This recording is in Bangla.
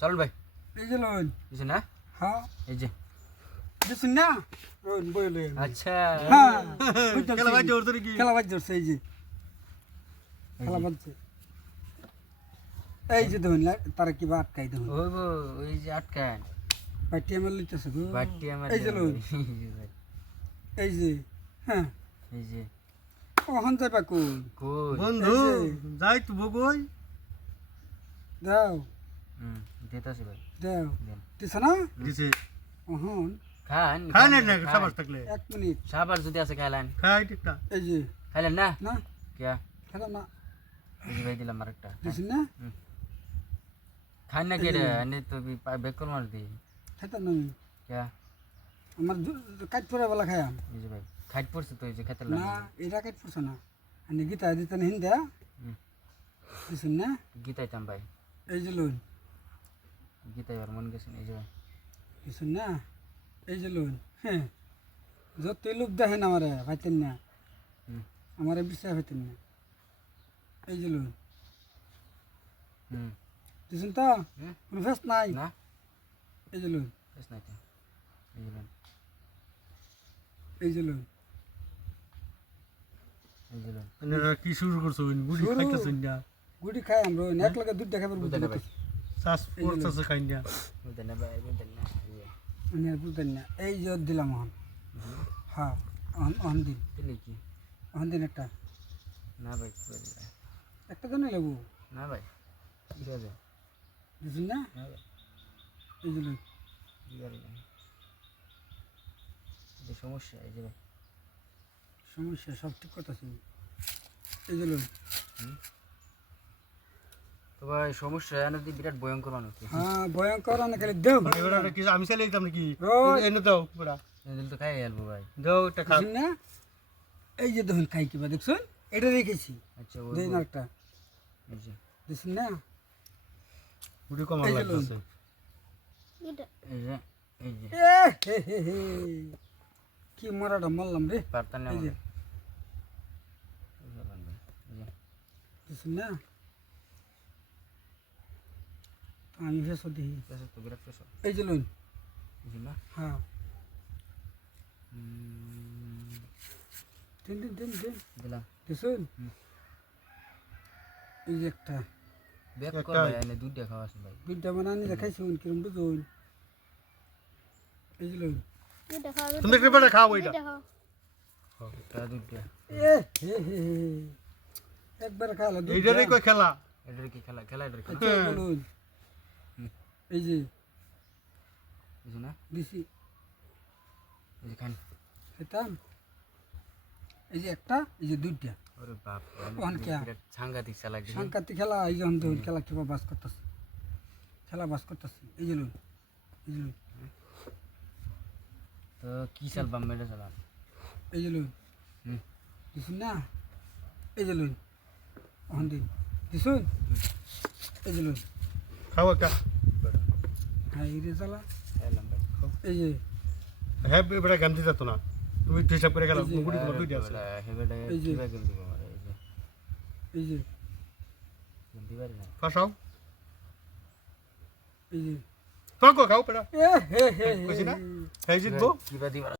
চলুন ভাই এই যে লোন বুঝছেন না হ্যাঁ এই যে বুঝছেন না লোন বইলে আচ্ছা হ্যাঁ খেলা ভাই জোর ধরে কি খেলা বাজ ধরছে এই যে খেলা বাজছে এই যে ধরুন তারা কিবা আটকাই ধরুন ওই গো ওই যে আটকান বাটি আমার লইতেছে গো বাটি আমার এই যে লোন এই যে হ্যাঁ এই যে কখন যাবা কই কই বন্ধু এই যাই তো বগই দাও দিতাছি ভাই দাও দেন দিছ না দিছে অহন খান খাই না না সাবাস থাকলে 1 মিনিট সাবার যদি আছে খাইলেন খাই ঠিকটা এই যে খাইলেন না না কে খেলা না এই যে ভাই দিলাম আরেকটা দিছেন না খান না কে রে এনে তো বেকর মার দি খেতাম না আমি। কে আমার কাজ পরে বেলা খায়াম এই যে ভাই খাইট পড়ছে তো এই যে খেতে না লাগে এটা কাজ পড়ছে না আমি গীতা দিতে না হিন্দা দিছেন না গীতাইতাম ভাই এই যে লোন গীতাই আর মন গেছে এই যে ভাই দিছেন না এই যে লোন হ্যাঁ যতই লোক দেখেন আমারে ভাইতেন না আমারে বিশ্বাস হইতেন না এই যে লোন দিছেন তো কোনো ফেস নাই না এই যে লোন বেশ নাই তো এই যে ভাই এই যে লোন এই যে ভাই আপনারা কি শুরু করছো গুড়ি শুরু। খাইতেছেন না গুটি খাই আমরা এক লাগে দুধ দেখাবার বুঝতে বুঝতে না ভাই শ্বাস পড়তেছে খাই না বুঝতে না ভাই বুঝতে না এই যে আমি আর বুঝতেন না এই যে দিলাম অহন হ্যাঁ অহন দিন দিলে কি অহন দিন একটা না ভাই কি বলবো? একটা তো নেই লেবু না ভাই ঠিক আছে দিছেন না না ভাই এই যে লোন কি করবো? এই সমস্যা এই যে ভাই সমস্যা সব ঠিক কথা ছিল এই যে লোন তো ভাই সমস্যা এনে দি বিরাট ভয়ঙ্কর মানুষ হ্যাঁ ভয়ঙ্কর অনেক খালি দেও এবারে কি আমি চাইলে দিতাম নাকি ওই। এনে দাও পুরা এদিল তো খাই আলবো ভাই দাও একটা খা দিছেন না এই যে দেখুন খাই কিবা দেখছেন এটা রেখেছি আচ্ছা ওই দিন একটা এই যে দিছেন না গুড়ি কমা এই যে লাগতেছে এই যে এই যে এ হে হে হে কি মরাটা মারলাম রে পারতাম না এই যে আমাদের এই যে দিছেন না তো আমি ফেসো দিই পেশা তো বিরাট পেশা এই যে লোন বুঝলি না হ্যাঁ দিন দিন দিন দিন দিলাম দিছেন এই যে একটা ব্যাক কর ভাই এনে দুধ খাওয়া আছে ভাই দুইটা বানানি দেখাইছি কিরম বুঝুন এই যে লোন তুমি কি বড় খাও ওইটা একটা দুধ এ হে হে হে একবার খালা এইটারই কই খেলা এটার কি খেলা খেলা এটার খেলা আচ্ছা বলুন এই যে বুঝলি না দিছি এই যে খান খেতাম এই যে একটা এই যে দুইটা ওরে বাপ ওখান কে? বিরাট সাংঘাতিক খেলা দিছে সাংকাতিক খেলা এই যে দেখুন খেলা কিবা বাস করতেছে খেলা বাস করতেছে এই যে লোন এই যে লোন তো কি চাল বাম মেরে চালাম এই যে লোন হুম দিছুন না এই যে লোন ওখান দিন দিছুন এই যে লোন খাও একটা হ্যাঁ এই রে চালা খেলাম ভাই এই যে হ্যাঁ এবারে গাম দিতা তো না তুমি একটু হিসাব করে গেলাম এই যে- গুড়ি তোমার দুইটা আছে হেবেটা এই যে- কিবা গেম দিব আমার এই যে এই যে গেম দিবারি না ফাঁসাও এই যে ফাঁকো খাও পেড়া এ হে হে কইছি না? হে খাই জিতবো কিবা দিবার